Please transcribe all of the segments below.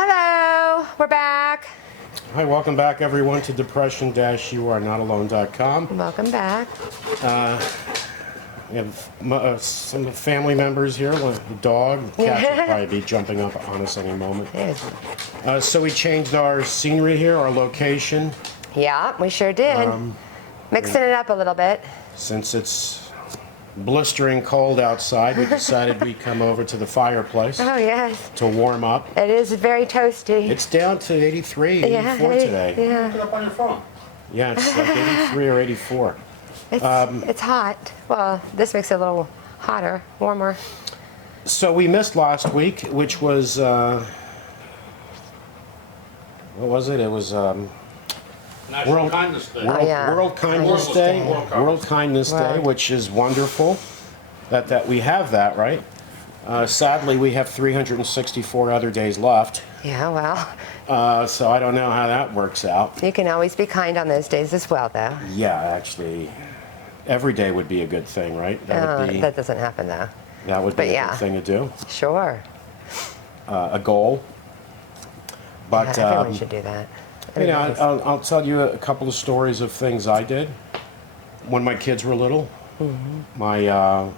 Hello, we're back. Hi, welcome back everyone to depression-youarenot-alone.com. Welcome back. We have some family members here, the dog. The cat should probably be jumping up on us any moment. So we changed our scenery here, our location. Yeah, we sure did. Mixing it up a little bit. Since it's blistering cold outside, we decided we'd come over to the fireplace Oh, yes. to warm up. It is very toasty. It's down to 83, 84 today. Yeah. Look it up on your phone. Yeah, it's like 83 or 84. It's hot. Well, this makes it a little hotter, warmer. So we missed last week, which was, what was it? It was National Kindness Day. World Kindness Day. World Kindness Day, Right. which is wonderful that we have that, right? Sadly, we have 364 other days left, Yeah, well, so I don't know how that works out. you can always be kind on those days as well, though. Yeah, actually, every day would be a good thing, right? That would be, That doesn't happen, though. that would be but a yeah. good thing to do. Sure. A goal. But Yeah, everyone should do that. you know, Everybody's- I'll tell you a couple of stories of things I did when my kids were little. My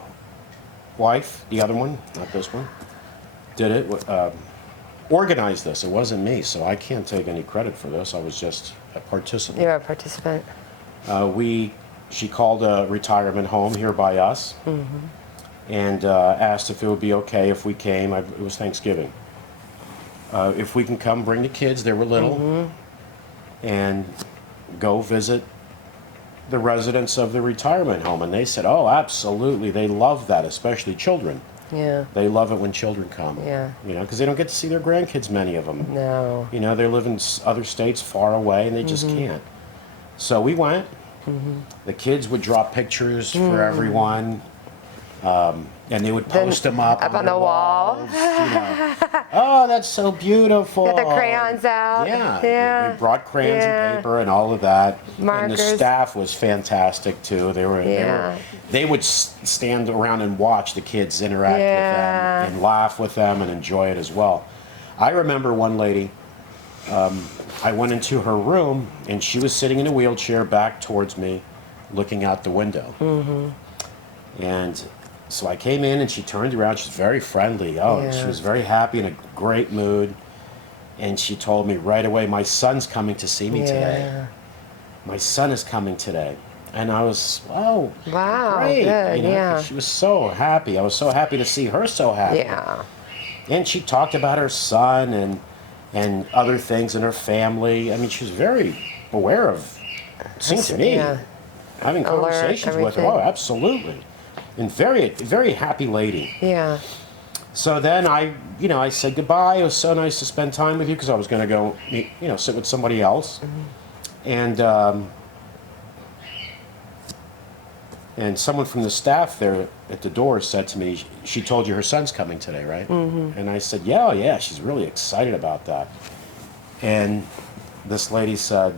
wife, the other one, not this one, did it. Organized this. It wasn't me, so I can't take any credit for this. I was just a participant. You're a participant. She called a retirement home here by us and asked if it would be okay if we came. It was Thanksgiving. If we can come, bring the kids. They were little. And go visit the residents of the retirement home. And they said, oh, absolutely. They love that, especially children. Yeah. They love it when children come. Yeah. You know, because they don't get to see their grandkids, many of them. No. You know, they live in other states far away and they just can't. So we went. The kids would draw pictures for everyone. And they would post them up on their the wall. walls, you know. Oh, that's so beautiful. Got the crayons out. Yeah. Yeah. We brought crayons Yeah. and paper and all of that. And the Markers. staff was fantastic too. Yeah. They would stand around and watch the kids interact with Yeah. them and laugh with them and enjoy it as well. I remember one lady, I went into her room and she was sitting in a wheelchair back towards me looking out the window. And so I came in and she turned around. She's very friendly. Oh, Yeah. she was very happy, in a great mood. And she told me right away, my son's coming to see me today. Yeah. My son is coming today. And I was, oh, Wow, great. good, You know, yeah. she was so happy. I was so happy to see her so happy. Yeah. And she talked about her son and other things in her family. I mean, she was very aware of, it seemed to me, Yeah. having Alert, conversations with her. everything. Oh, absolutely. And very happy lady. Yeah. So then I said goodbye. It was so nice to spend time with you because I was going to go, sit with somebody else. And someone from the staff there at the door said to me, she told you her son's coming today, right? And I said, yeah, she's really excited about that. And this lady said,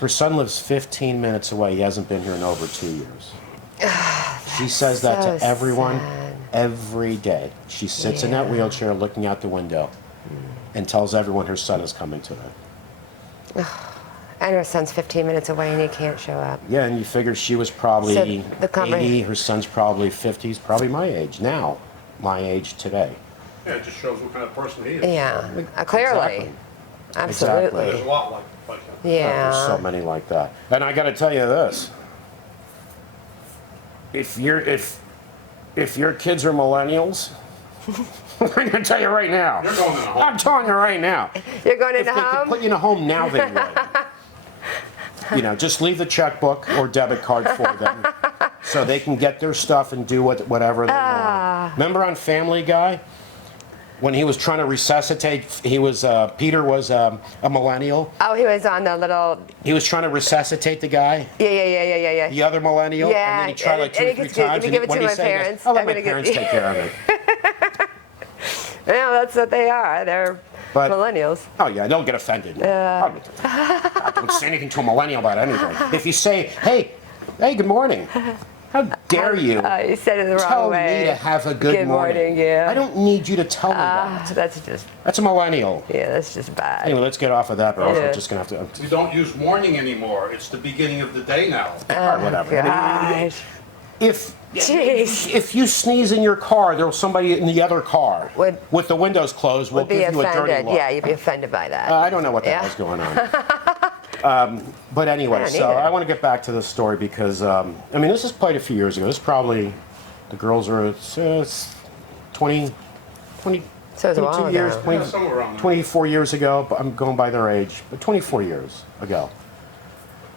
her son lives 15 minutes away. He hasn't been here in over 2 years. She says that so to everyone sad. every day. She sits in that Yeah. wheelchair looking out the window and tells everyone her son is coming today. And her son's 15 minutes away and he can't show up. Yeah, and you figure she was probably So the 80, her son's probably 50, he's probably my age now, my age today. Yeah, it just shows what kind of person he is. Yeah. Clearly. Exactly. Absolutely. There's a lot like that. Yeah. There's so many like that. And I got to tell you this. If your kids are millennials, I'm going to tell you right now. You're going in a home. I'm telling you right now. You're going If into they could home? put you in a home now, they would. Just leave the checkbook or debit card for them so they can get their stuff and do whatever they want. Remember on Family Guy? When he was trying to resuscitate, Peter was a millennial. Oh, he was on the little. He was trying to resuscitate the guy, Yeah. the other millennial, Yeah, and then he tried like and 2 or he 3 gets- times. if you give it when to he my said, he goes, parents, I'll let I'm my gonna get- parents take care of it. Yeah, that's what they are. They're But- millennials. Oh yeah, don't get offended. I don't say anything to a millennial about anything. If you say, hey, good morning, How dare you You said it the wrong tell way. me to have a good morning? Yeah. I don't need you to tell me that. That's a millennial. That's just bad. Anyway, let's get off of that, but Yeah. I'm just going to have to... We don't use morning anymore. It's the beginning of the day now. whatever. Gosh. Jeez. If you sneeze in your car, there's somebody in the other car Would- with the windows closed will Would be give you a dirty offended. look. Yeah, you'd be offended by that. I don't know what the Yeah. hell's going on. But anyway, Yeah, so neither. I want to get back to this story because, I mean, this is quite a few years ago. This is probably, the girls are 20, So it was a while 22 years, ago. 20, Yeah, somewhere around there. 24 years ago. But I'm going by their age, but 24 years ago.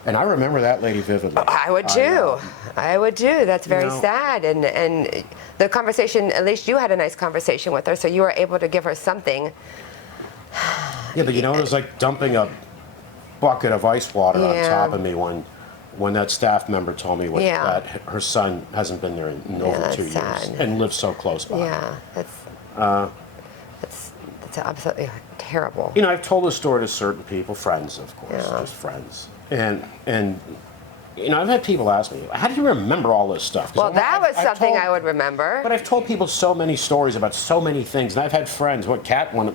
And I remember that lady vividly. I would too. I would too. That's very know- sad. And the conversation, at least you had a nice conversation with her, so you were able to give her something. Yeah, but you know, it was like dumping a bucket of ice water on Yeah. top of me when that staff member told me Yeah. that her son hasn't been there in over that's 2 years sad. and lives so close by. Yeah, that's absolutely terrible. You know, I've told this story to certain people, friends, of course, Yeah. just friends, and you know, I've had people ask me, "How do you remember all this stuff?" 'Cause Well, that was I've something told- I would remember. But I've told people so many stories about so many things, and I've had friends. Cat was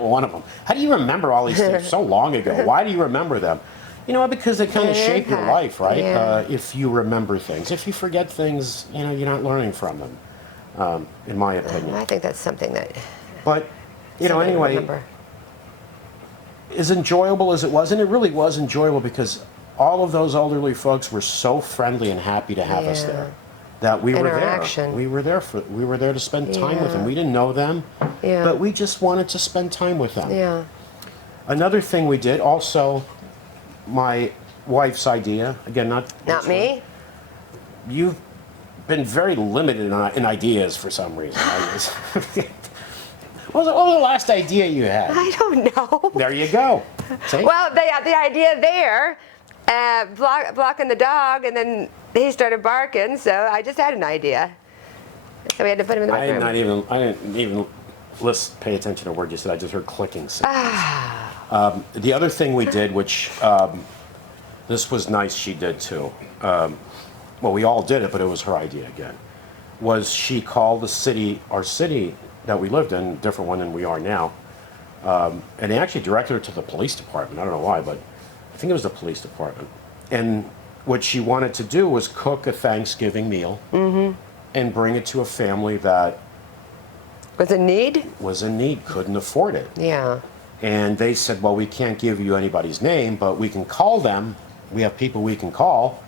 one of them. How do you remember all these things so long ago? Why do you remember them? You know, because they kind of Yeah, shape your impact. life, right? Yeah. If you remember things, if you forget things, you know, you're not learning from them, in my opinion. I think that's something that But you know, somebody would anyway, remember. as enjoyable as it was, and it really was enjoyable because all of those elderly folks were so friendly and happy to have us Yeah. there that we were there. Interaction. We were there to spend time with them. Yeah. We didn't know them, Yeah. but we just wanted to spend time with them. Yeah. Another thing we did, also, my wife's idea. Again, not Not me? You've been very limited in ideas for some reason. What was the last idea you had? I don't know. There you go. See? Well, the idea there, blocking the dog, and then he started barking, so I just had an idea. So we had to put him in the I back room. didn't even pay attention to a word you said. I just heard clicking sounds. The other thing we did, which this was nice, she did too. Well, we all did it, but it was her idea again. Was she called our city that we lived in, a different one than we are now, and they actually directed her to the police department. I don't know why, but I think it was the police department. And what she wanted to do was cook a Thanksgiving meal and bring it to a family that Was it need? was in need, couldn't afford it. Yeah. And they said, well, we can't give you anybody's name, but we can call them. We have people we can call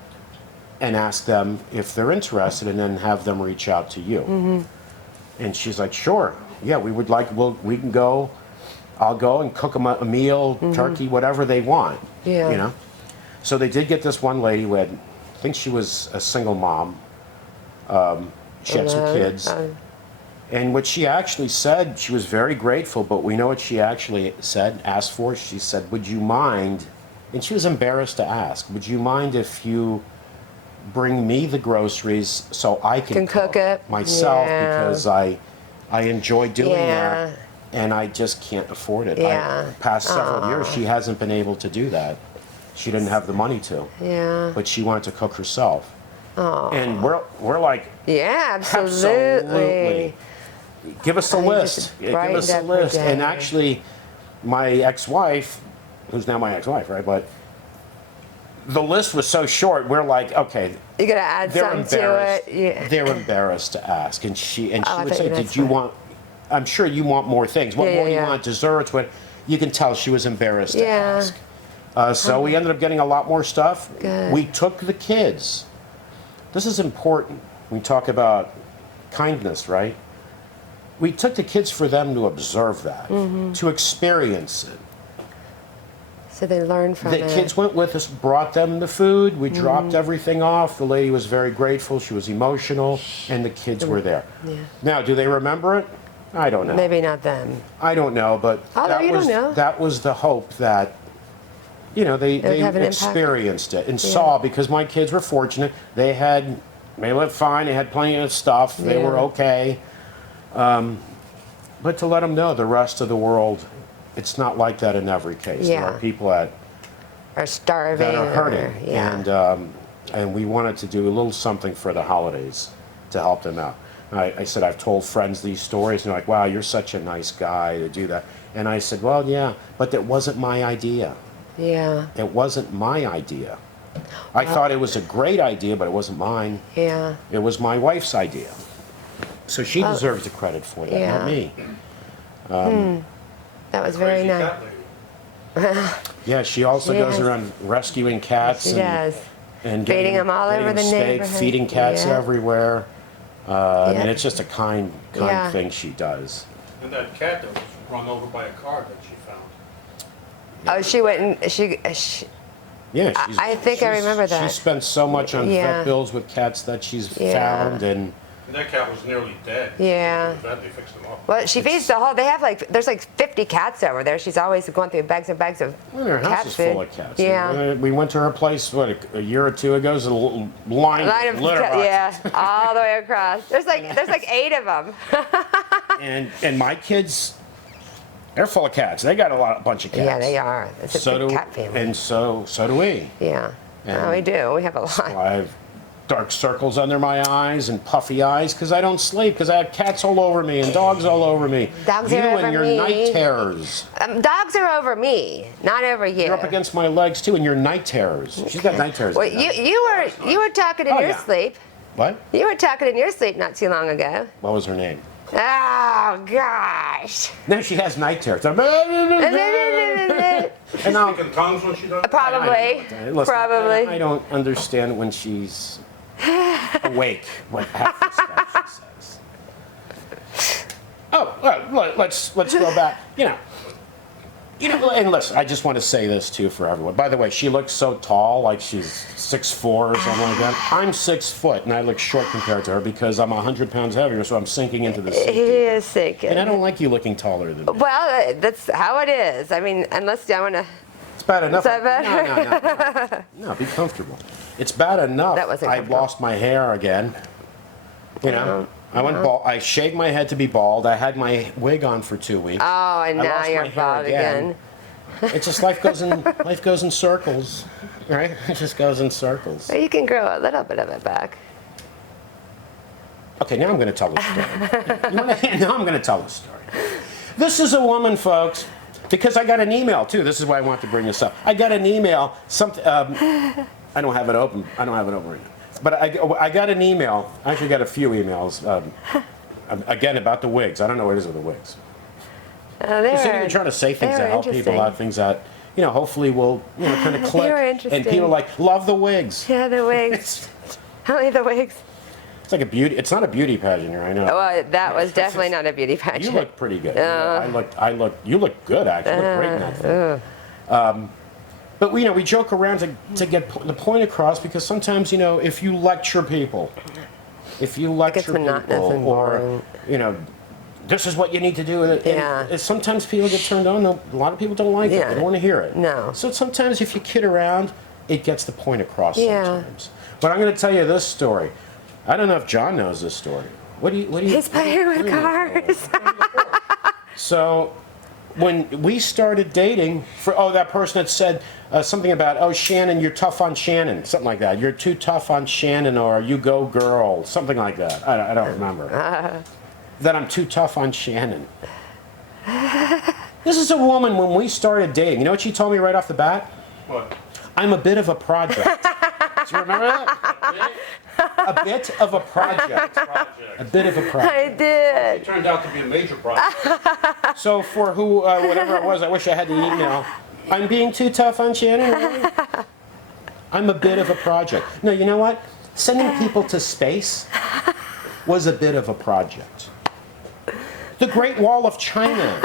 and ask them if they're interested and then have them reach out to you. And she's like, sure. Yeah, we can go. I'll go and cook them a meal, turkey, whatever they want. Yeah. You know? So they did get this one lady who had, I think she was a single mom. She had some kids. And what she actually said, she was very grateful, but we know what she actually asked for. She said, would you mind, and she was embarrassed to ask, would you mind if you bring me the groceries so I can cook it? myself Yeah. because I enjoy doing Yeah. that and I just can't afford it. Yeah. Past several years, she hasn't been able to do that. She didn't have the money to, Yeah. but she wanted to cook herself. And we're like, Yeah, absolutely. absolutely. Give us a I list. just Give brightened us a up her list. And day. actually, my ex-wife, who's now my ex-wife, right? But the list was so short. We're like, okay, You gotta add they're something to embarrassed. it. Yeah. They're embarrassed to ask, and she Oh, I would thought say, you meant "Did you fine. want? I'm sure you want more things. What Yeah, more yeah, do you yeah. want? Desserts? What?" You can tell she was embarrassed to Yeah. ask. So we ended up getting a lot more stuff. Good. We took the kids. This is important. We talk about kindness, right? We took the kids for them to observe that, Mm-hmm. to experience it. So they learn from The it. kids went with us, brought them the food. We Mm-hmm. dropped everything off. The lady was very grateful. She was emotional, and the kids were there. Yeah. Now, do they remember it? I don't know. Maybe not them. I don't know, but Oh, that you don't was know. that was the hope that they would have an impact? experienced it and saw, because my kids were fortunate. They lived fine. They had plenty of stuff. They were Yeah. okay. But to let them know the rest of the world, it's not like that in every case. There Yeah. are people that Or starving. are hurting, Or, yeah. and and we wanted to do a little something for the holidays to help them out. I said, I've told friends these stories, and they're like, wow, you're such a nice guy to do that. And I said, well, yeah, but that wasn't my idea. Yeah. It wasn't my idea. I thought it was a great idea, but it wasn't mine. Yeah. It was my wife's idea. So she deserves the credit for that, Yeah. not me. That was very Crazy nice. cat lady. Yeah, she also goes Yes. around rescuing cats She does. and Feeding them all over getting the them steak, neighborhood. feeding cats Yeah. everywhere. Yeah. And it's just a kind Yeah. thing she does. And that cat that was run over by a car that she found. Oh, she went and Yeah, I think I remember that. She spent so much on Yeah. vet bills with cats that she's Yeah. found, and And that cat was nearly dead. Yeah. The vet, they fixed him up. Well, she feeds the whole. They have there's 50 cats over there. She's always going through bags and bags of well, her cat house is food. full of cats. Yeah. We went to her place, what, a year or two ago, there's a little line of litter boxes. Yeah, all the way across. There's like 8 of them. And my kids, they're full of cats. They got a bunch of cats. Yeah, they are. It's a So big do cat family. and so do we. Yeah. And- Oh, we do. We have a lot. I have dark circles under my eyes and puffy eyes because I don't sleep because I have cats all over me and dogs all over me. Dogs you are over and your me. night terrors. Dogs are over me, not over you. You're up against my legs too, and your night terrors. She's got night terrors. Well, you were talking in Oh, your yeah. sleep. What? You were talking in your sleep not too long ago. What was her name? Oh gosh. No, she has night terrors. And She's I'll, speaking tongues when she does it? Probably. listen, Probably. I don't understand when she's awake what half the stuff she says. Oh, well, let's go back. And listen, I just want to say this too for everyone. By the way, she looks so tall, like she's 6'4" or something like that. I'm 6 foot, and I look short compared to her because I'm 100 pounds heavier, so I'm sinking into the He seat. is sick. And I don't like you looking taller than me. Well, that's how it is. I mean, unless I want to. It's bad enough. Is that bad? No, be comfortable. It's bad enough. That wasn't I comfortable. lost my hair again. I went bald. I shaved my head to be bald. I had my wig on for 2 weeks. Oh, and I now lost you're my hair bald again. It's just life goes in circles, right? It just goes in circles. Well, you can grow a little bit of it back. Okay, now I'm going to tell the story. Now I'm going to tell the story. This is a woman, folks, because I got an email too. This is why I want to bring this up. I got an email. I don't have it open. I don't have it open right now. But I got an email. I actually got a few emails. Again, about the wigs. I don't know what it is with the wigs. Just even trying to say things that help people out, things that hopefully will kind of click. were And interesting. people are like, love the wigs. Yeah, the wigs. Only the wigs. It's like a beauty. It's not a beauty pageant here. I know. Well, that was definitely not a beauty pageant. You look pretty good. You look good actually. You look great in that thing. But we joke around to get the point across because sometimes if you lecture people, monotonous and or this is what you need to do. And sometimes people get turned on. A lot of people don't like it. They don't want to hear it. No. So sometimes if you kid around, it gets the point across Yeah. sometimes. But I'm going to tell you this story. I don't know if John knows this story. What do you? He's playing with cars. So when we started dating, that person had said something about, Shannon, you're tough on Shannon, something like that. You're too tough on Shannon, or you go girl, something like that. I don't remember. That I'm too tough on Shannon. This is a woman, when we started dating, you know what she told me right off the bat? What? I'm a bit of a project. Do you remember that? A bit of a project. A bit of a project. I did. It turned out to be a major project. So for whatever it was, I wish I had the email. I'm being too tough on Shannon. Really? I'm a bit of a project. No, you know what? Sending people to space was a bit of a project. The Great Wall of China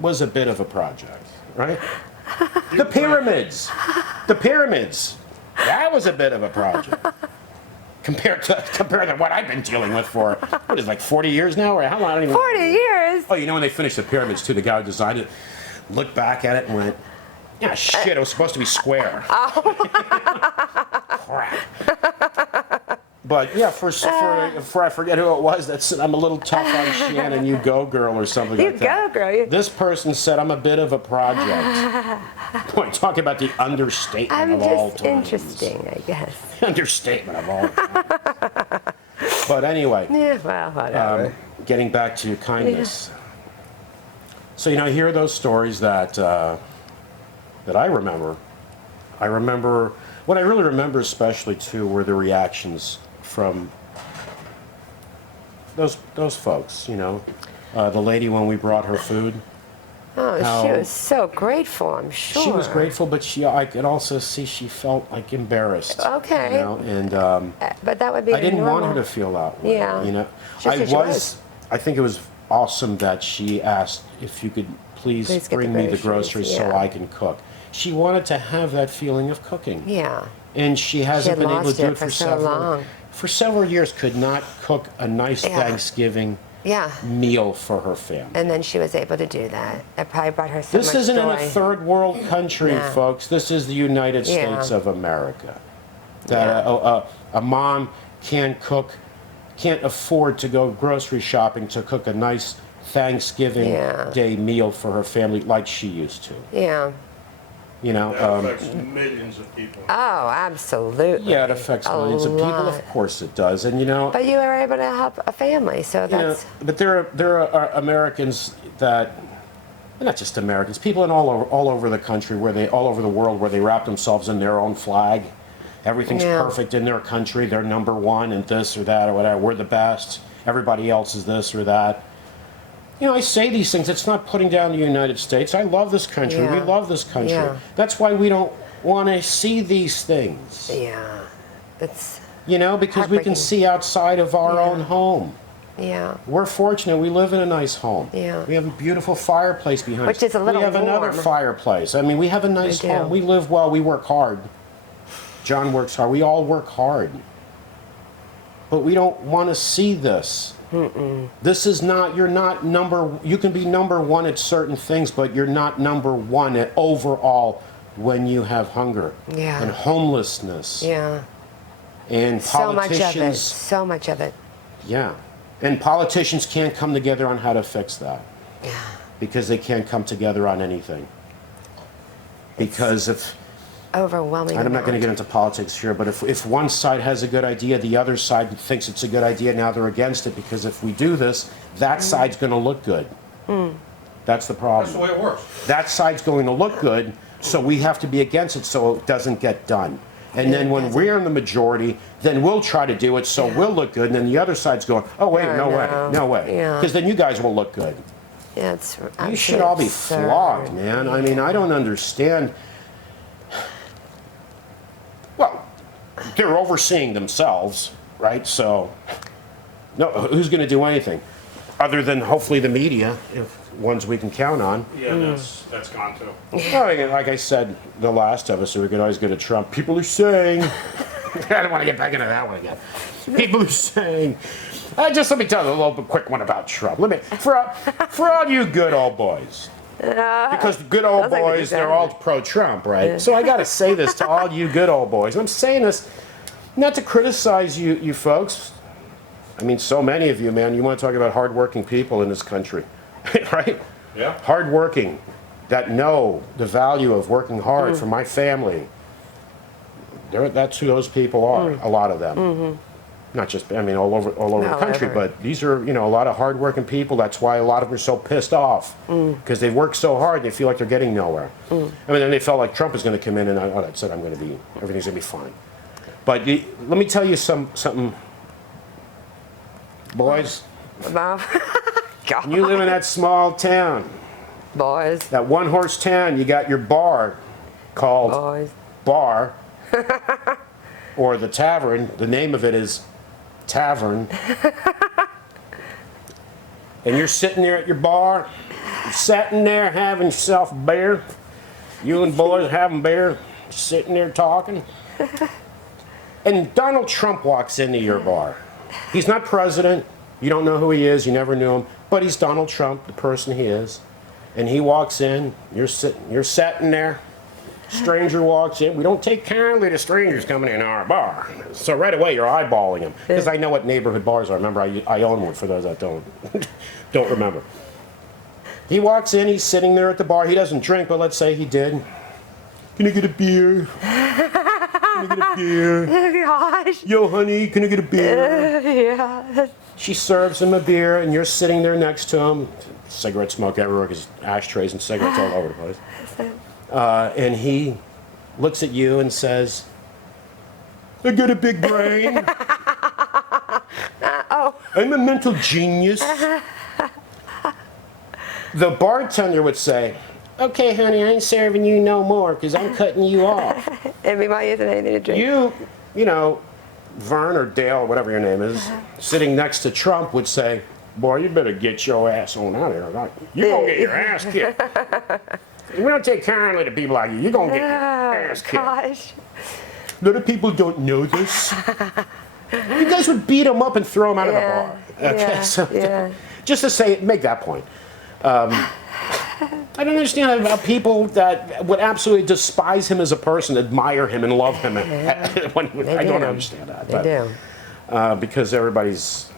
was a bit of a project, right? The pyramids. That was a bit of a project. Compared to what I've been dealing with for, what is it, like 40 years now? Or how long? I don't even 40 know. years. Oh, when they finished the pyramids too, the guy who designed it looked back at it and went, yeah, shit, it was supposed to be square. Oh. Crap. But yeah, for I forget who it was that said I'm a little tough on Shannon, you go girl or something You like that. go, girl. This person said I'm a bit of a project. Boy, talk about the understatement I'm of all just times. interesting, I guess. Understatement of all times. But anyway, Yeah, well, whatever. getting back to kindness. So you know, I hear those stories that that I remember. I remember what I really remember, especially too, were the reactions from those folks. You know, the lady when we brought her food. Oh, she how- was so grateful, I'm sure. She was grateful, but I could also see she felt like embarrassed. Okay. You know, and But that would be I didn't normal. want her to feel that way. Yeah. You know, Just who she was. I think it was awesome that she asked if you could please Please get the bring me the groceries, groceries so yeah. I can cook. She wanted to have that feeling of cooking. Yeah. And she hasn't had been able to lost do it it for so long. for several years. Could not cook a nice Yeah. Thanksgiving Yeah. meal for her family. And then she was able to do that. It probably brought her so This much isn't joy. in a third world country, Yeah. folks. This is the United Yeah. States of America. That Yeah. a mom can't afford to go grocery shopping to cook a nice Thanksgiving Yeah. Day meal for her family like she used to. Yeah. You know, That affects millions of people. Oh, absolutely. yeah, it affects A millions of people. lot. Of course it does. And you know, But you were able to help a family, so you know, that's but there are Americans that, not just Americans, people in all over the country all over the world where they wrap themselves in their own flag. Everything's Yeah. perfect in their country. They're number one and this or that or whatever. We're the best. Everybody else is this or that. You know, I say these things. It's not putting down the United States. I love this country. We Yeah. love this country. Yeah. That's why we don't want to see these things. yeah. It's You know, because we can Heartbreaking. see outside of our Yeah. own home. yeah. We're fortunate. We live in a nice home. Yeah. We have a beautiful fireplace behind Which us. is a little We have another warm. fireplace. I mean, we have a nice do. home. We live well. We work hard. John works hard. We all work hard. But we don't want to see this. This is not, you can be number one at certain things, but you're not number one at overall when you have hunger Yeah. and homelessness Yeah. and So much of it. politicians. So much of it. Yeah. And politicians can't come together on how to fix that. Yeah. Because they can't come together on anything. Because if, Overwhelming. and I'm not going to get into politics here, but if one side has a good idea, the other side thinks it's a good idea, now they're against it, because if we do this, that side's going to look good. That's the problem. That's the way it works. That side's going to look good, so we have to be against it so it doesn't get done. And then when we're in the majority, then we'll try to do it so we'll look good, and then the other side's going, oh wait, Yeah, no way, no. no way. Yeah. Because then you guys will look good. Yeah, it's You should all be flogged, man. I mean, I don't understand. Well, they're overseeing themselves, right? So, no, who's going to do anything? Other than hopefully the media, if ones we can count on. Yeah, that's gone too. Well, again, like I said, the last episode, we could always go to Trump. People are saying, I don't want to get back into that one again. People are saying, just let me tell you a little bit quick one about Trump. For all you good old boys, because the good old sounds like what boys, you're they're saying. all pro-Trump, right? So I got to say this to all you good old boys. I'm saying this not to criticize you folks. I mean, so many of you, man, you want to talk about hardworking people in this country, right? Yeah. Hardworking, that know the value of working hard for my family. That's who those people are, a lot of them. Not just, I mean, all over the country, ever. but these are, a lot of hardworking people. That's why a lot of them are so pissed off, because they work so hard, they feel like they're getting nowhere. I mean, then they felt like Trump is going to come in and, that's it, everything's going to be fine. But let me tell you something, boys. God. You live in that small town, Boys. that one-horse town, you got your bar called Boys. Bar, or the tavern. The name of it is Tavern. And you're sitting there at your bar, you're sitting there having yourself a beer. You and boys having beer, sitting there talking. And Donald Trump walks into your bar. He's not president. You don't know who he is. You never knew him. But he's Donald Trump, the person he is. And he walks in. You're sitting there. Stranger walks in. We don't take kindly to strangers coming in our bar. So right away you're eyeballing him because I know what neighborhood bars are. Remember, I own one for those that don't don't remember. He walks in. He's sitting there at the bar. He doesn't drink, but let's say he did. Can I get a beer? Can I get a beer? Oh gosh. Yo, honey, can I get a beer? Yeah. She serves him a beer, and you're sitting there next to him. Cigarette smoke everywhere because ashtrays and cigarettes all over the place. And he looks at you and says, I got a big brain. Oh. I'm a mental genius. The bartender would say, okay, honey, I ain't serving you no more because I'm cutting you off. And we might use anything to drink. You know, Vern or Dale, whatever your name is, sitting next to Trump would say, boy, you better get your ass on out of here. You're going to get your ass kicked. We don't take kindly to people like you. You're going to get your ass kicked. Gosh. A lot of people don't know this. You guys would beat him up and throw him out of the bar. Okay, Yeah. so Yeah. just to say, make that point. I don't understand about people that would absolutely despise him as a person, admire him, and love him. I don't understand that. They do. Because everybody's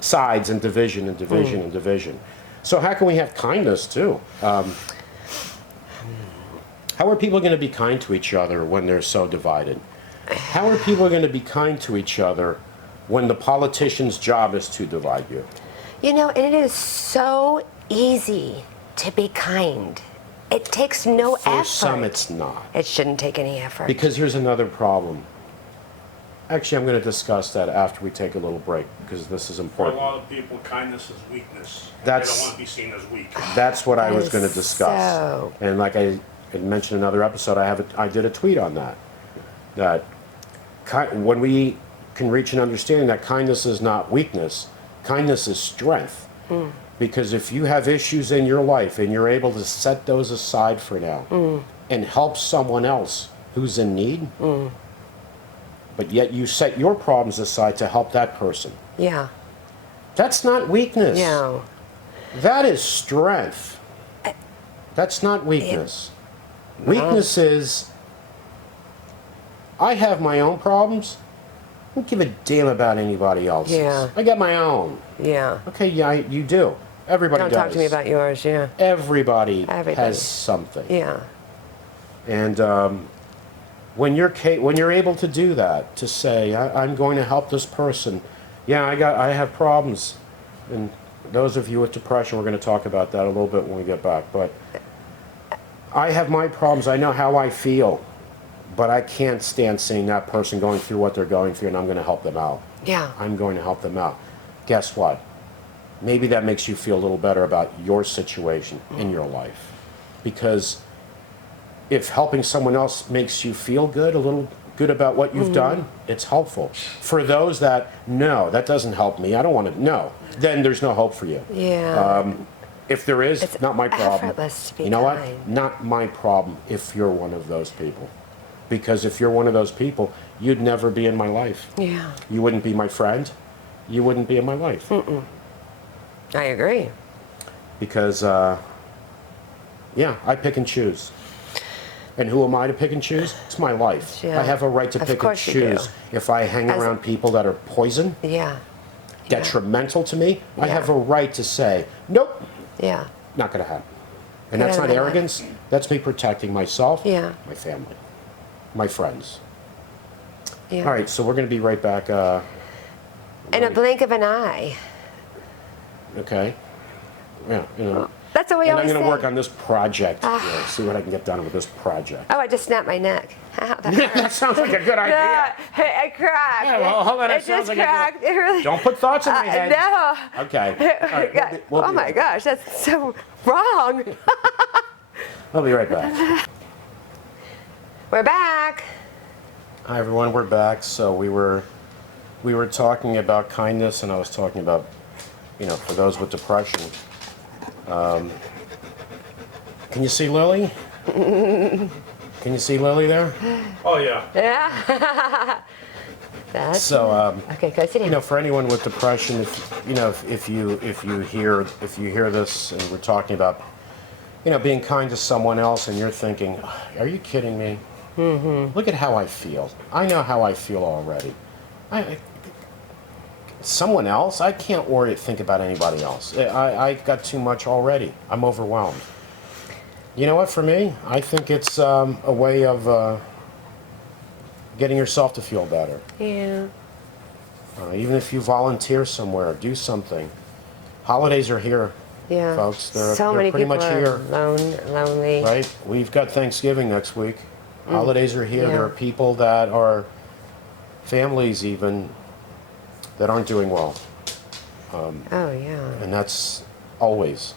sides and division and division and division. So how can we have kindness too? How are people going to be kind to each other when they're so divided? How are people going to be kind to each other when the politician's job is to divide you? You know, it is so easy to be kind. It takes no effort. For some, it's not. It shouldn't take any effort. Because here's another problem. Actually, I'm going to discuss that after we take a little break, because this is For a important. lot of people, kindness is weakness. That's- They don't want to be seen as weak. That's what I That was is going to discuss. so- And like I had mentioned in another episode, I did a tweet on that. That when we can reach an understanding that kindness is not weakness, kindness is strength. Because if you have issues in your life and you're able to set those aside for now and help someone else who's in need, but yet you set your problems aside to help that person, Yeah. that's not weakness. No. That is strength. That's not weakness. Weakness is, I have my own problems. I don't give a damn about anybody else's. Yeah. I got my own. Yeah. Okay, yeah, you do. Everybody Don't does. talk to me about yours, yeah. Everybody Everybody. has something. Yeah. And when you're able to do that, to say, I'm going to help this person. Yeah, I have problems. And those of you with depression, we're going to talk about that a little bit when we get back. But I have my problems. I know how I feel. But I can't stand seeing that person going through what they're going through, and I'm going to help them out. Yeah. I'm going to help them out. Guess what? Maybe that makes you feel a little better about your situation in your life. Because if helping someone else makes you feel good, a little good about what you've done, it's helpful. For those that, no, that doesn't help me, I don't want to, no, then there's no hope for you. Yeah. If there is, It's not my problem. effortless to be You know what? kind. Not my problem if you're one of those people. Because if you're one of those people, you'd never be in my life. Yeah. You wouldn't be my friend. You wouldn't be in my life. I agree. Because, yeah, I pick and choose. And who am I to pick and choose? It's my life. Yeah. I have a right to Of pick and course you do. choose. If I hang As- around people that are poison, Yeah. detrimental to me, I Yeah. have a right to say, nope, Yeah. not going to happen. And Yeah, that's not yeah. arrogance. That's me protecting myself, Yeah. my family, my friends. Yeah. All right, so we're going to be right back. In a blink of an eye. Okay. Yeah, you know. That's what we And I'm always going say. to work on this project. Yeah, see what I can get done with this project. Oh, I just snapped my neck. Ow, that hurt. That sounds like a good idea. Yeah, it cracked. Yeah, well, hold on, that It sounds just like a good- cracked. It really. Don't put thoughts in my head. No. Okay. All right, we'll be Oh my right gosh, that's so wrong. I'll be right back. We're back. Hi everyone, we're back. So we were talking about kindness, and I was talking about, you know, for those with depression. Can you see Lily? Can you see Lily there? Oh, yeah. Yeah. That's So, okay. Go sit down. you know, for anyone with depression, if you hear this, and we're talking about, being kind to someone else and you're thinking, are you kidding me? Look at how I feel. I know how I feel already. Someone else? I can't think about anybody else. I got too much already. I'm overwhelmed. You know what, for me, I think it's a way of getting yourself to feel better. Yeah. Even if you volunteer somewhere, do something. Holidays are here, Yeah. folks. They're Many pretty people much are here. lonely. Right? We've got Thanksgiving next week. Holidays are here. Yeah. There are people that are, families even, that aren't doing well. Oh, yeah. And that's always.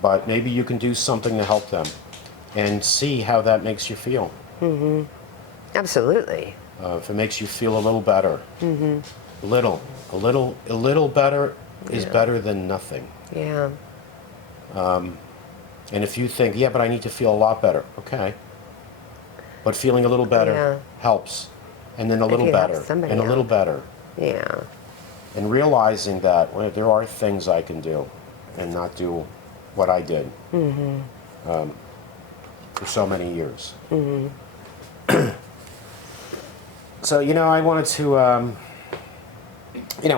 But maybe you can do something to help them and see how that makes you feel. Absolutely. If it makes you feel a little better. A little better is better than nothing. Yeah. And if you think, yeah, but I need to feel a lot better, okay. But feeling a little better helps. And then a little you help better. somebody And a little else. better. Yeah. And realizing that there are things I can do and not do what I did for so many years. So, I wanted to,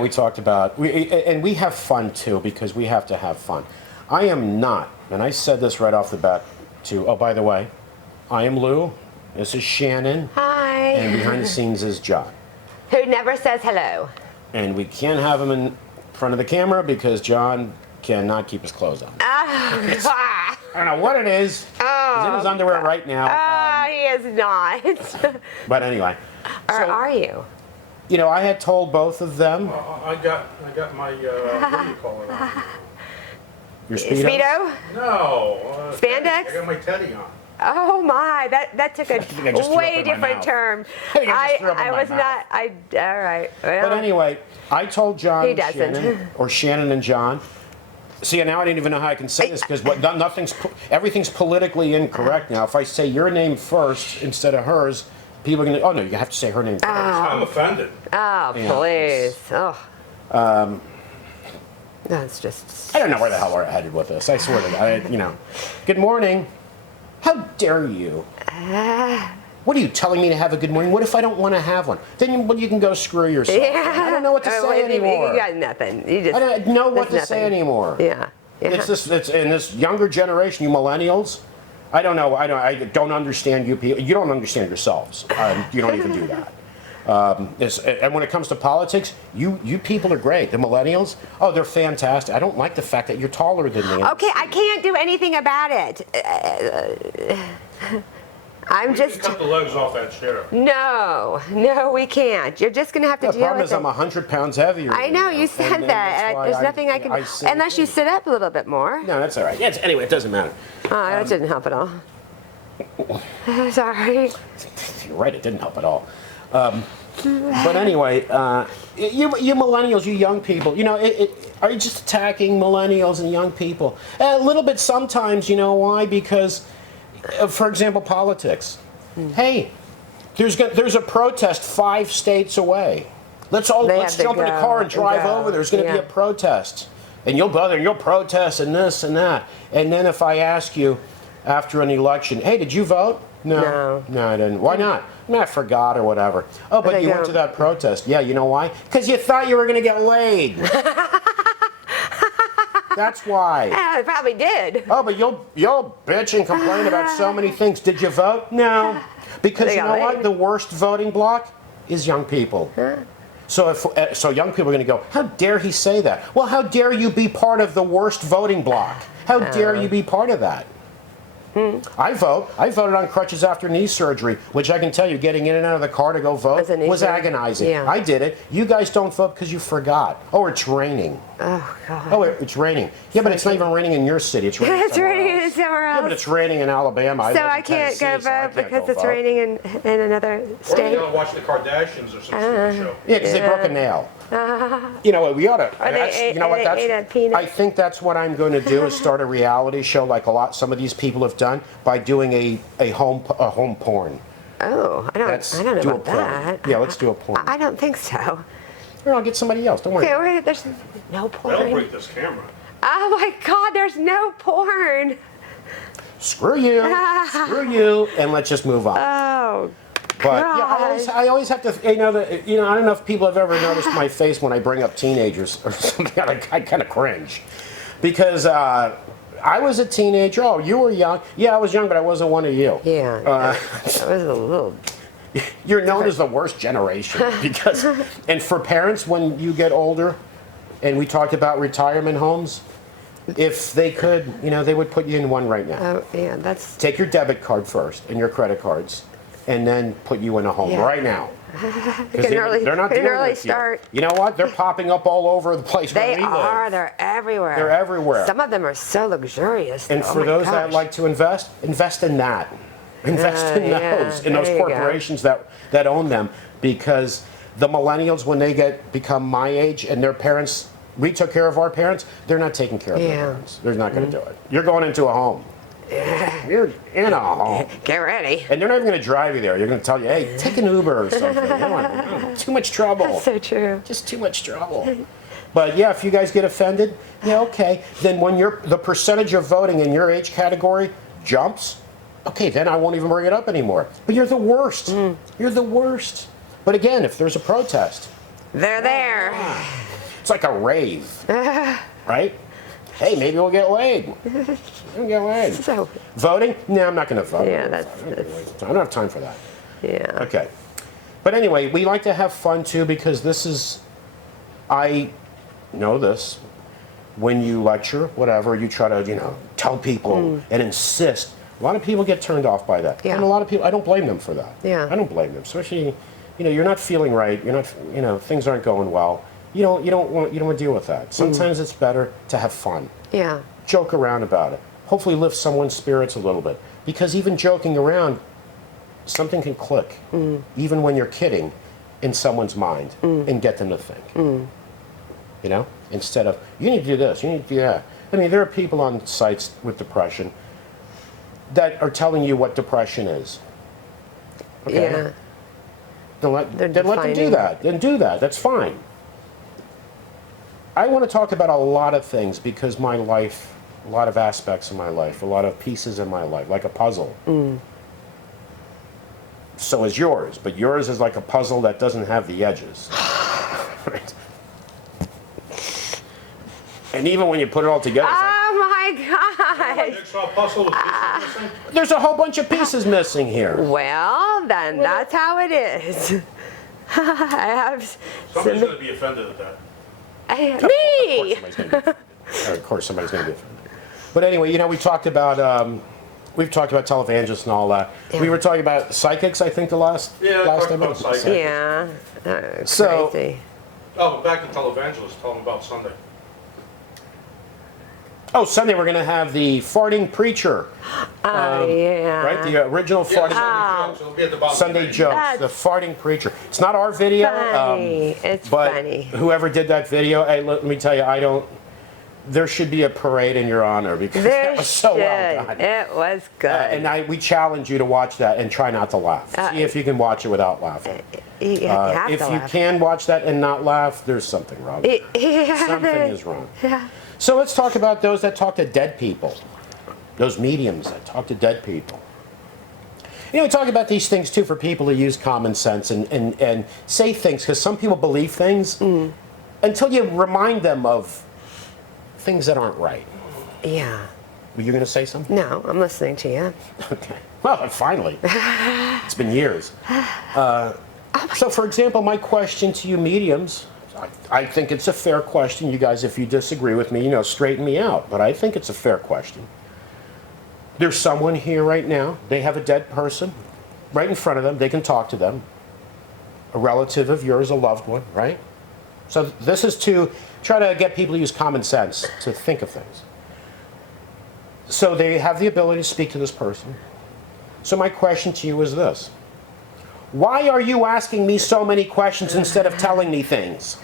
we talked about, and we have fun too, because we have to have fun. I am not, and I said this right off the bat too, oh, by the way, I am Lou, this is Shannon, Hi. and behind the scenes is John. Who never says hello. And we can't have him in front of the camera because John cannot keep his clothes on. Ah. I don't know what it is. Oh, He's in his underwear right now. He is not. But anyway. Or are you? I had told both of them. I got my, what do you call it on? Your Speedos? Speedo? No. Spandex? I got my teddy on. Oh my, that took I think I just a threw up way in my different mouth. term. I think I just threw up in I my was mouth. not, all right. Well, But anyway, I told John He and doesn't. Shannon, or Shannon and John. See, now I don't even know how I can say this because everything's politically incorrect now. If I say your name first instead of hers, people are going to, oh no, you have to say her name first. I'm offended. oh, Yeah. please. Oh. That's just. I don't know where the hell we're headed with this. I swear to God. Good morning. How dare you? What are you telling me to have a good morning? What if I don't want to have one? Then you can go screw yourself. Yeah. I don't know what to say anymore. You got nothing. You just. I don't know what to there's say nothing. anymore. Yeah. It's in this younger generation, you millennials. I don't know. I don't understand you people. You don't understand yourselves. You don't even do that. And when it comes to politics, you people are great. The millennials, oh, they're fantastic. I don't like the fact that you're taller than me. Okay, I can't do anything about it. I'm just. Cut the legs off that chair. No, we can't. You're just gonna have to The deal problem with is it. I'm 100 pounds heavier. I than know you said and that. that's why There's nothing I can. say Unless you sit up a little bit more. No, that's all right. Yes, anyway, it doesn't matter. Oh, that didn't help at all. Sorry. You're right, it didn't help at all. But anyway, you millennials, you young people, are you just attacking millennials and young people? A little bit sometimes, why? Because, for example, politics. Hey, there's a protest 5 states away. Let's jump in a car and drive over. There's going to be a protest. And you'll go there and you'll protest and this and that. And then if I ask you after an election, hey, did you vote? No, I didn't. Why not? I forgot or whatever. Oh, but you went to that protest. Yeah, you know why? Because you thought you were going to get laid. That's why. Yeah, I probably did. Oh, but you'll bitch and complain about so many things. Did you vote? No. Because you know what? The worst voting bloc is young people. So young people are going to go, how dare he say that? Well, how dare you be part of the worst voting bloc? How dare you be part of that? I voted on crutches after knee surgery, which I can tell you, getting in and out of the car to go vote was agonizing. Yeah. I did it. You guys don't vote because you forgot. Oh, it's raining. Oh, God. Oh, it's raining. Yeah, but it's not even raining in your city. It's raining It's raining somewhere else. Yeah, but it's raining in Alabama. So I can't go vote because it's raining in another Or state. you watch the Kardashians or some sort of show. Yeah, because they broke a nail. You know what? We ought to. ate a peanut. I think that's what I'm going to do: is start a reality show like some of these people have done by doing a home porn. Oh, I don't know about that. Yeah, let's do a porn. I don't think so. Or I'll get somebody else. Don't worry. Okay, there's no They'll porn. break this camera. Oh my God, there's no porn. screw you, and let's just move on. Oh, But yeah, I always have to, I don't know if people have ever noticed my face when I bring up teenagers or something. I kind of cringe. Because I was a teenager. Oh, you were young. Yeah, I was young, but I wasn't one of you. yeah. That was a little. You're known as the worst generation. Because, and for parents, when you get older, and we talked about retirement homes, if they could, they would put you in one right now. Oh, yeah, that's. Take your debit card first and your credit cards, and then put you in a home right now. Because they're not dealing with start. you. You know what? They're popping up all over the place where They we live. are. They're everywhere. They're everywhere. Some of them are so luxurious. And for those that like to invest in that. Invest in those corporations that own them, because the millennials, when they become my age and their parents, we took care of our parents, they're not taking care of their parents. They're not going to do it. You're going into a home. You're in a home. Get ready. And they're not even going to drive you there. You're going to tell you, hey, take an Uber or something. I don't want, too much trouble. That's so true. Just too much trouble. But yeah, if you guys get offended, yeah, okay. Then when the percentage of voting in your age category jumps, okay, then I won't even bring it up anymore. But you're the worst. You're the worst. But again, if there's a protest, they're there. it's like a rave, right? Hey, maybe we'll get laid. We'll get laid. So, Voting? No, I'm not going to vote. yeah, I don't have time for that. yeah. Okay. But anyway, we like to have fun too, because I know this. When you lecture, whatever, you try to, tell people and insist. A lot of people get turned off by that. Yeah. And a lot of people, I don't blame them for that. Yeah. I don't blame them. Especially, you're not feeling right. You're not, things aren't going well. You don't want to deal with that. Sometimes it's better to have fun. Yeah. Joke around about it. Hopefully lift someone's spirits a little bit. Because even joking around, something can click. Even when you're kidding in someone's mind and get them to think. Instead of, you need to do this, you need to do that. I mean, there are people on sites with depression that are telling you what depression is. Okay? Yeah. Then let them do that. Then do that. That's fine. I want to talk about a lot of things, because my life, a lot of aspects of my life, a lot of pieces in my life, like a puzzle. So is yours, but yours is like a puzzle that doesn't have the edges. Right? And even when you put it all together, it's like, Oh my God. Jigsaw puzzle with pieces missing? there's a whole bunch of pieces missing here. Well, then that's how it is. I have Somebody's going to be offended at that. me. Of course, somebody's going to be offended. But anyway, we've talked about televangelists and all that. Yeah. We were talking about psychics, I think, last talked time. about psychics. Yeah. So- Crazy. Oh, but back to televangelists, tell them about Sunday. Oh, Sunday we're going to have the farting preacher. Yeah. Right? The original farting Sunday jokes, it'll be at the bottom of the Sunday page. jokes. That's The farting preacher. It's not our video. Funny. It's but funny. whoever did that video, hey, let me tell you, there should be a parade in your honor, because There that was so well should. done. It was good. And we challenge you to watch that and try not to laugh. See if you can watch it without laughing. you have If to you laugh. can watch that and not laugh, there's something wrong. Something is wrong. Yeah. So let's talk about those that talk to dead people. Those mediums that talk to dead people. We talk about these things too for people to use common sense and say things, because some people believe things until you remind them of things that aren't right. Yeah. Were you going to say something? No, I'm listening to you. Okay. Well, finally. It's been years. So, for example, my question to you mediums, I think it's a fair question. You guys, if you disagree with me, straighten me out. But I think it's a fair question. There's someone here right now. They have a dead person right in front of them. They can talk to them. A relative of yours, a loved one, right? So this is to try to get people to use common sense to think of things. So they have the ability to speak to this person. So my question to you is this. Why are you asking me so many questions instead of telling me things?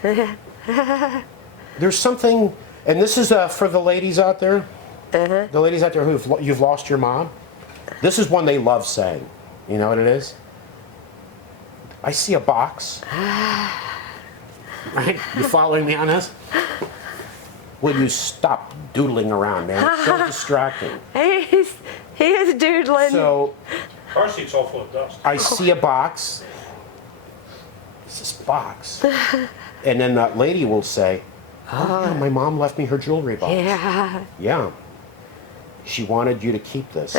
There's something, and this is for the ladies out there. The ladies out there you've lost your mom. This is one they love saying. You know what it is? I see a box. Right? You following me on this? Will you stop doodling around, man? It's so distracting. He's He is doodling. So Car seat's all full of dust. I see a box. It's this box. And then that lady will say, oh, yeah, my mom left me her jewelry box. Yeah. Yeah. She wanted you to keep this.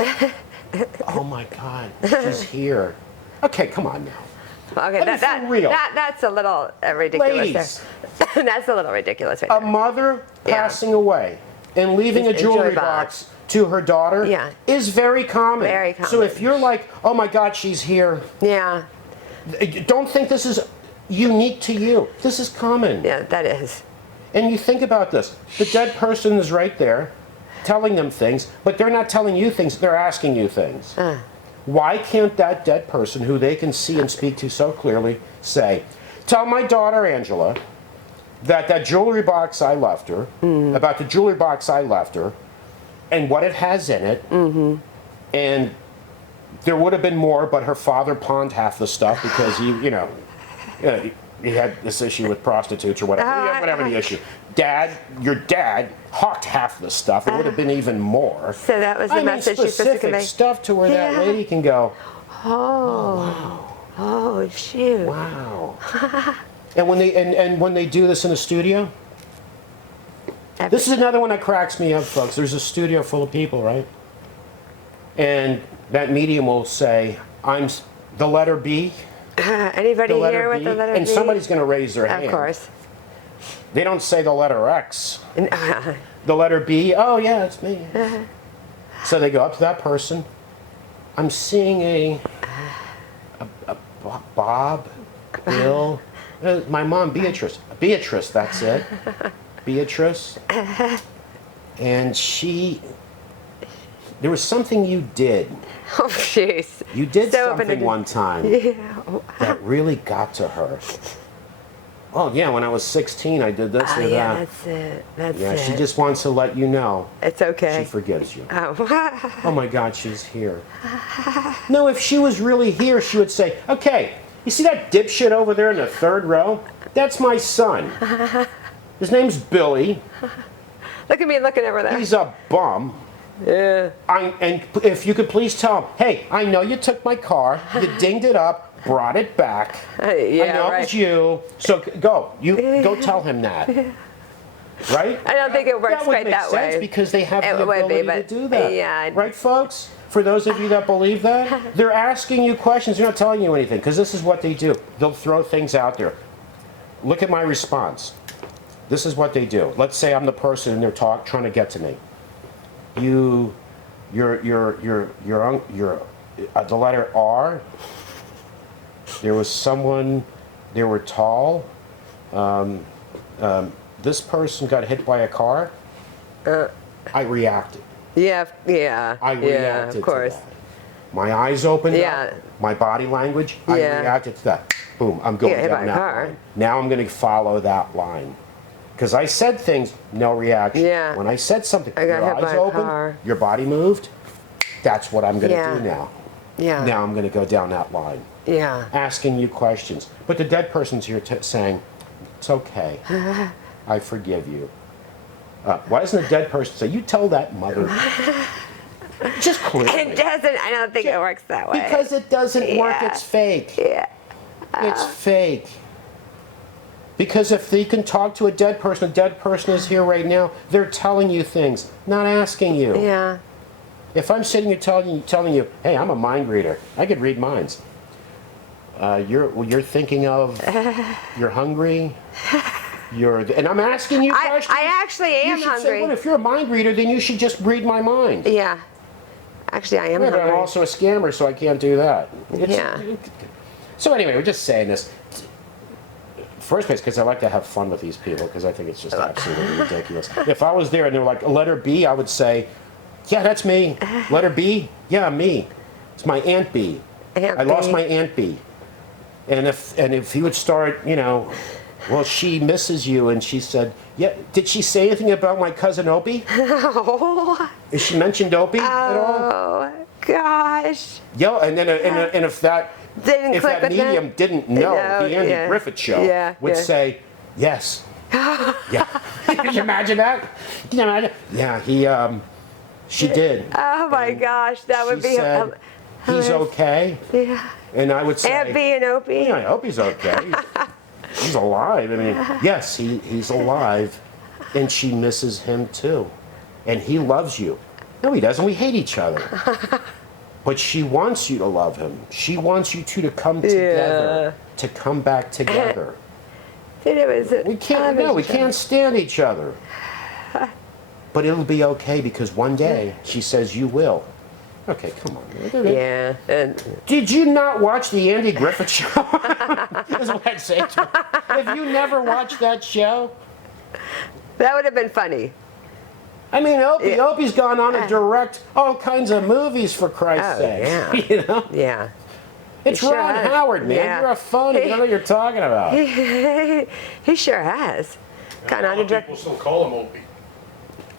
Oh my God, she's here. Okay, come on now. Okay, But for real. that's a little ridiculous. Ladies. There. That's a little ridiculous. Right A there. mother Yeah. passing away and leaving a A jewelry jewelry box. box to her daughter Yeah. is very common. Very So common. if you're like, oh my God, she's here, Yeah. don't think this is unique to you. This is common. Yeah, that is. And you think about this. The dead person is right there telling them things, but they're not telling you things, they're asking you things. Why can't that dead person, who they can see and speak to so clearly, say, tell my daughter Angela that jewelry box I left her, about the jewelry box I left her, and what it has in it, and there would have been more, but her father pawned half the stuff because he had this issue with prostitutes or whatever, whatever the issue. Your dad hawked half the stuff. It would have been even more. So that was the message you're supposed to specific convey. stuff to where that Yeah. lady can go, Oh. Oh, shoot. wow. And when they do this in a studio, this is another one that cracks me up, folks. There's a studio full of people, right? And that medium will say, I'm the letter B. Anybody The letter here with B, the letter and B? somebody's going to raise their hand. Of course. They don't say the letter X. The letter B, oh yeah, it's me. So they go up to that person. I'm seeing a Bob, Bill, my mom, Beatrice. Beatrice, that's it. Beatrice. And there was something you did. Oh, jeez. You did So open something to- one time Yeah. that really got to her. Oh yeah, when I was 16, I did this Oh, or yeah, that. that's it. That's Yeah, it. she just wants to let you know It's she okay. forgives you. Oh. Oh my God, she's here. No, if she was really here, she would say, okay, you see that dipshit over there in the third row? That's my son. His name's Billy. Look at me looking over there. He's a bum. Yeah. And if you could please tell him, hey, I know you took my car, you dinged it up, brought it back. Yeah, I know right. it was you. So go tell him that. Right? I don't think it works That would quite make that sense way. because they have It the would be, ability to but, do that. yeah. Right, folks? For those of you that believe that, they're asking you questions. They're not telling you anything because this is what they do. They'll throw things out there. Look at my response. This is what they do. Let's say I'm the person and they're trying to get to me. You're the letter R. There was someone. They were tall. This person got hit by a car. I reacted. Yeah, yeah. I yeah, reacted of course. to that. My eyes opened Yeah. up. My body language. I Yeah. reacted to that. Boom. I'm going Yeah, hit by down a that car. line. Now I'm going to follow that line. Because I said things, no reaction. Yeah. When I said something, I got your hit by eyes a open, car. your body moved. That's what I'm going to Yeah. do now. Yeah. Now I'm going to go down that line, Yeah. asking you questions. But the dead person's here saying, it's okay. I forgive you. Why doesn't the dead person say, you tell that mother? Just clearly. It doesn't. I don't think it works that way. Because it doesn't work, Yeah. it's fake. Yeah. It's fake. Because if they can talk to a dead person is here right now, they're telling you things, not asking you. Yeah. If I'm sitting here telling you, hey, I'm a mind reader, I could read minds. You're thinking of, you're hungry, and I'm asking you questions. I actually am you should hungry. Say, well, if you're a mind reader, then you should just read my mind. Yeah. Actually, I am Yeah, but hungry. I'm also a scammer, so I can't do that. Yeah. So anyway, we're just saying this. First place, because I like to have fun with these people, because I think it's just absolutely ridiculous. If I was there and they were like, letter B, I would say, yeah, that's me. Letter B? Yeah, me. It's my Aunt B. I lost my Aunt B. And if he would start, well, she misses you, and she said, yeah, did she say anything about my cousin Opie? Oh. Has she mentioned Opie at all? Oh, gosh. Yeah, and then and if that Didn't if click that with that? medium didn't know, No, the Andy yeah. Griffith Show Yeah, would yeah. say, yes. Yeah. Can you imagine that? Can you imagine? Yeah, She did. Oh my And gosh, that would she be said, he's okay. Yeah. And I would say, Aunt B and Opie. yeah, I hope he's okay. He's alive. I mean, yes, he's alive. And she misses him too. And he loves you. No, he doesn't. We hate each other. But she wants you to love him. She wants you two to come together, to come back together. It was We can't, no, we can't stand each other. But it'll be okay because one day, she says, you will. Okay, come on. Yeah. And Did you not watch the Andy Griffith Show? That's what I'd say to her. Have you never watched that show? that would have been funny. I mean, Opie's gone on to direct all kinds of movies, for Christ's sake. Yeah. You know? Yeah. It's He sure Ron has. Howard, man. Yeah. You're a phony. You don't know what you're talking about. He sure has. Kind A lot of of direct. people still call him Opie.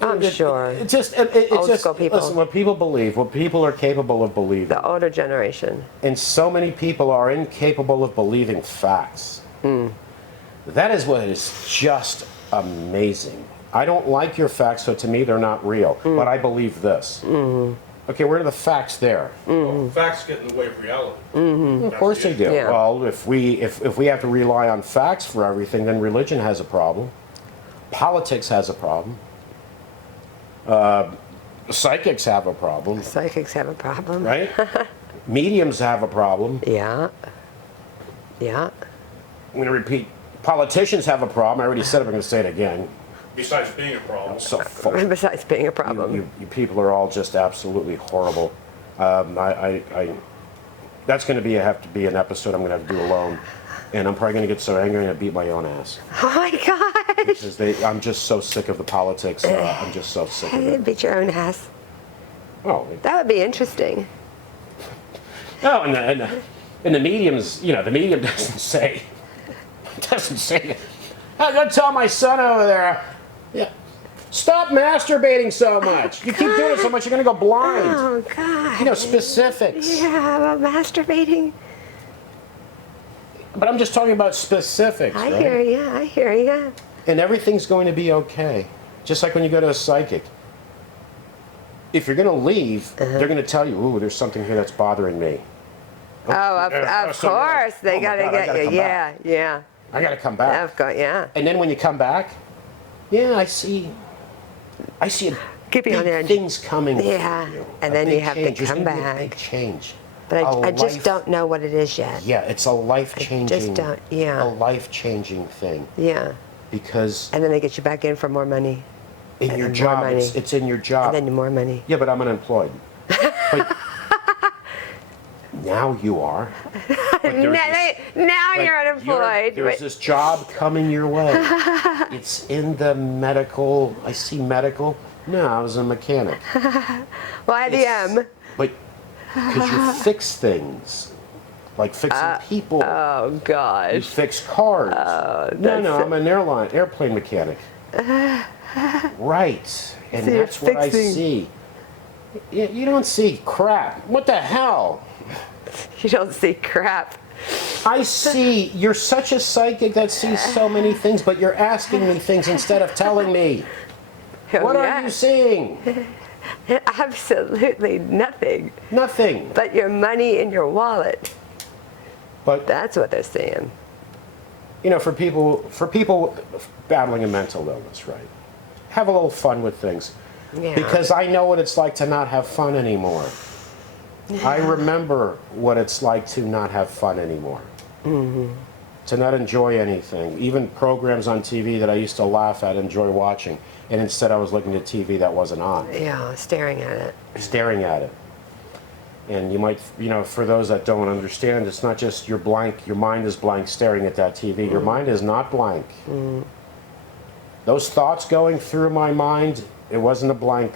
I'm sure. It's just, Old just school people. listen, what people believe, what people are capable of believing. The older generation. And so many people are incapable of believing facts. That is what is just amazing. I don't like your facts, so to me they're not real. But I believe this. Okay, where are the facts there? Well, facts get in the way of reality. Of course they do. Yeah. Well, if we have to rely on facts for everything, then religion has a problem. Politics has a problem. Psychics have a problem, Psychics have a problem. right? Mediums have a problem. Yeah. Yeah. I'm going to repeat. Politicians have a problem. I already said it, but I'm going to say it again. Besides being a problem. So full. Besides being a problem. You people are all just absolutely horrible. That's going to have to be an episode I'm going to have to do alone. And I'm probably going to get so angry I'm going to beat my own ass. Oh my gosh. Because I'm just so sick of the politics. I'm just so sick of it. Beat your own ass. Oh, That would be interesting. no, and the mediums, the medium doesn't say I gotta tell my son over there, yeah, stop masturbating so much. You keep doing it so much, you're gonna go blind. Oh God. Specifics. Yeah, about masturbating. But I'm just talking about specifics, I right? hear ya. I hear ya. And everything's going to be okay. Just like when you go to a psychic. If you're gonna leave, they're gonna tell you, ooh, there's something here that's bothering me. Oh, of course. They Oh my gotta God, I get gotta you. come Yeah, back. yeah. I gotta come back. Of course, yeah. And then when you come back, yeah, I see a Keep you on there. big things coming Yeah, for you. and A then big you have to change. There's come gonna be a back. big change. But I just life- don't know what it is yet. Yeah, it's a life-changing, don't- yeah. a life-changing thing. Yeah. Because And then they get you back in for more money. in and your more job, money. it's in your job. And then more money. Yeah, but I'm unemployed. But now you are. But there's Now but you're unemployed. There's this job coming your way. It's in the medical. I see medical. No, I was a mechanic. Well, I am. But because you fix things, like fixing people. Oh You gosh. fix cars. No, I'm an airplane mechanic. Right, and So you're that's what I fixing- see. You don't see crap. What the hell? You don't see crap. I see, you're such a psychic that sees so many things, but you're asking me things instead of telling me. What are you seeing? Absolutely nothing. Nothing. But your money in your wallet. But That's what they're saying. for people battling a mental illness, right? Have a little fun with things. Yeah. Because I know what it's like to not have fun anymore. I remember what it's like to not have fun anymore. To not enjoy anything. Even programs on TV that I used to laugh at, enjoy watching. And instead I was looking at TV that wasn't on. Yeah, staring at it. Staring at it. And you might, for those that don't understand, it's not just your mind is blank staring at that TV. Your mind is not blank. Those thoughts going through my mind, it wasn't a blank.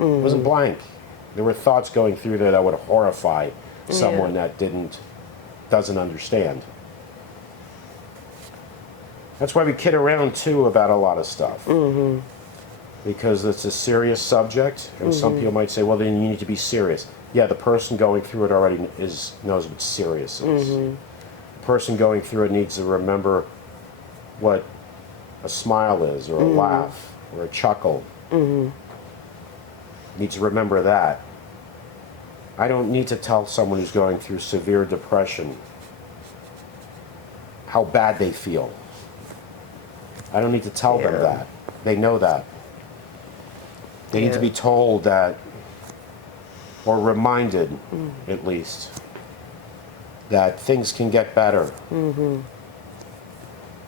It wasn't blank. There were thoughts going through there that would horrify someone that doesn't understand. That's why we kid around too about a lot of stuff. Because it's a serious subject, and some people might say, well, then you need to be serious. Yeah, the person going through it already knows what serious is. The person going through it needs to remember what a smile is, or a laugh, or a chuckle. need to remember that. I don't need to tell someone who's going through severe depression how bad they feel. I don't need to tell them that. They know that. They need to be told that, or reminded, at least, that things can get better.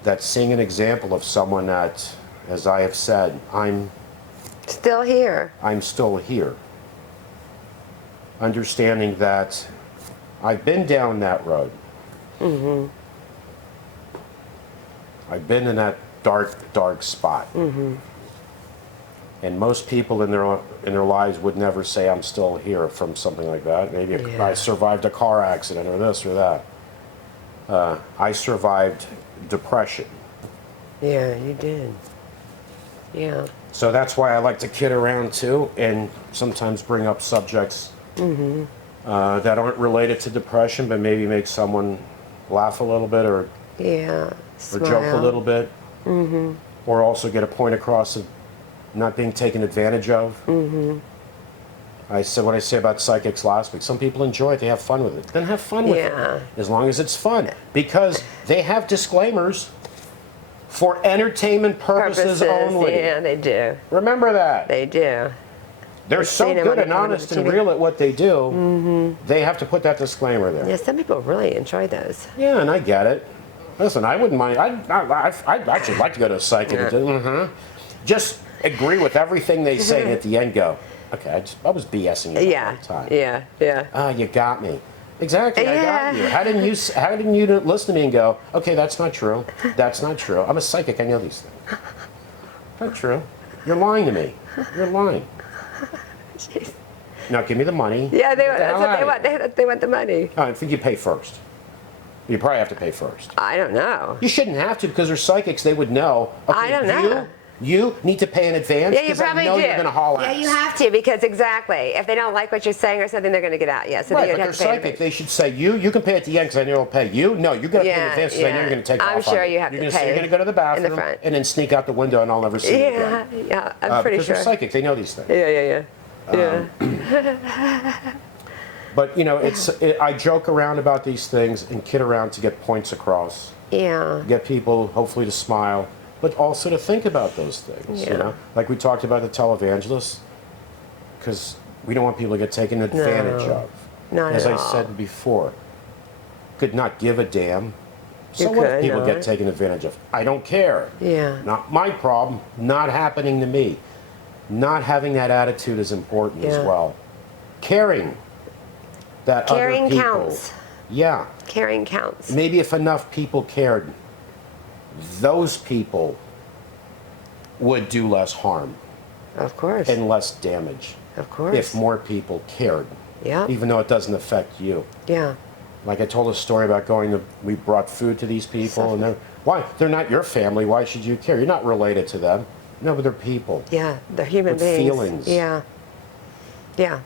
That seeing an example of someone that, as I have said, I'm Still here. still here. Understanding that I've been down that road. I've been in that dark spot. And most people in their lives would never say I'm still here from something like that. Maybe I survived a car accident or this or that. I survived depression. Yeah, you did. Yeah. So that's why I like to kid around too, and sometimes bring up subjects that aren't related to depression, but maybe make someone laugh a little bit or joke a little bit, or also get a point across of not being taken advantage of. I said what I say about psychics last week. Some people enjoy it; they have fun with it. Then have fun with it, as long as it's fun, because they have disclaimers for entertainment purposes only. Yeah, they do. Remember that. They do. They're so good and honest and real at what they do. They have to put that disclaimer there. Yeah, some people really enjoy those. Yeah, and I get it. Listen, I wouldn't mind. I'd actually like to go to a psychic and do, just agree with everything they say, and at the end go, okay, I was BSing you the whole time. Yeah. Ah, you got me. Exactly, I got you. How didn't you listen to me and go, okay, that's not true. That's not true. I'm a psychic. I know these things. Not true. You're lying to me. You're lying. Jeez. Now give me the money. Yeah, Get the that's hell what out they of want. here. They want the money. I think you pay first. You probably have to pay first. I don't know. You shouldn't have to, because they're psychics. They would know. Okay, I don't know. You need to pay in advance. Yeah, you because probably I know do. you're going to haul Yeah, ass. you have to, because exactly. If they don't like what you're saying or something, they're going to get out. Yeah, so Right, you'd but have they're to pay. psychic. They should say, you can pay at the end because I know I'll pay you. No, you're going to pay in advance because I know you're going to take I'm off sure on you have to You're pay going to go to the bathroom in the front. and then sneak out the window and I'll never see you again. Yeah, I'm pretty because sure. they're psychic. They know these things. Yeah. But, I joke around about these things and kid around to get points across. Yeah. Get people, hopefully, to smile, but also to think about those things, Yeah. Like we talked about the televangelists, because we don't want people to get taken advantage of. Not As at I all. said before, could not give a damn. So You what if could, people no. get taken advantage of? I don't care. Yeah. Not my problem, not happening to me. Not having that attitude is important as Yeah. well. Caring that Caring other people... counts. Yeah. Caring counts. Maybe if enough people cared, those people would do less harm Of course. and less damage. Of course. If more people cared. Yeah. Even though it doesn't affect you. Yeah. Like I told a story about we brought food to these people, and they're not your family, why should you care? You're not related to them. No, but they're people. Yeah, they're human With beings. feelings. Yeah. Yeah.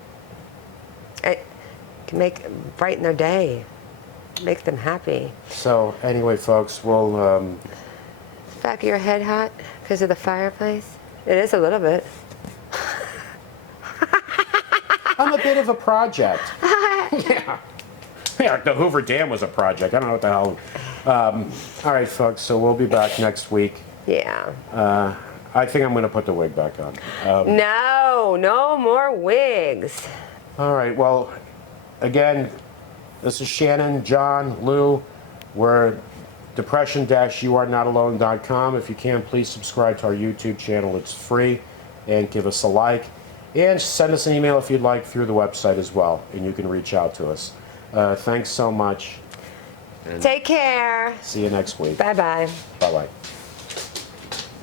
It can brighten their day, make them happy. So anyway, folks, we'll... Back of your head hot because of the fireplace? It is a little bit. I'm a bit of a project. Yeah, the Hoover Dam was a project. I don't know what the hell. All right, folks, so we'll be back next week. Yeah. I think I'm going to put the wig back on. No more wigs. All right, well, again, this is Shannon, John, Lou. We're depression-youarenotalone.com. If you can, please subscribe to our YouTube channel. It's free. And give us a like. And send us an email if you'd like through the website as well. And you can reach out to us. Thanks so much. Take care. See you next week. Bye-bye. Bye-bye.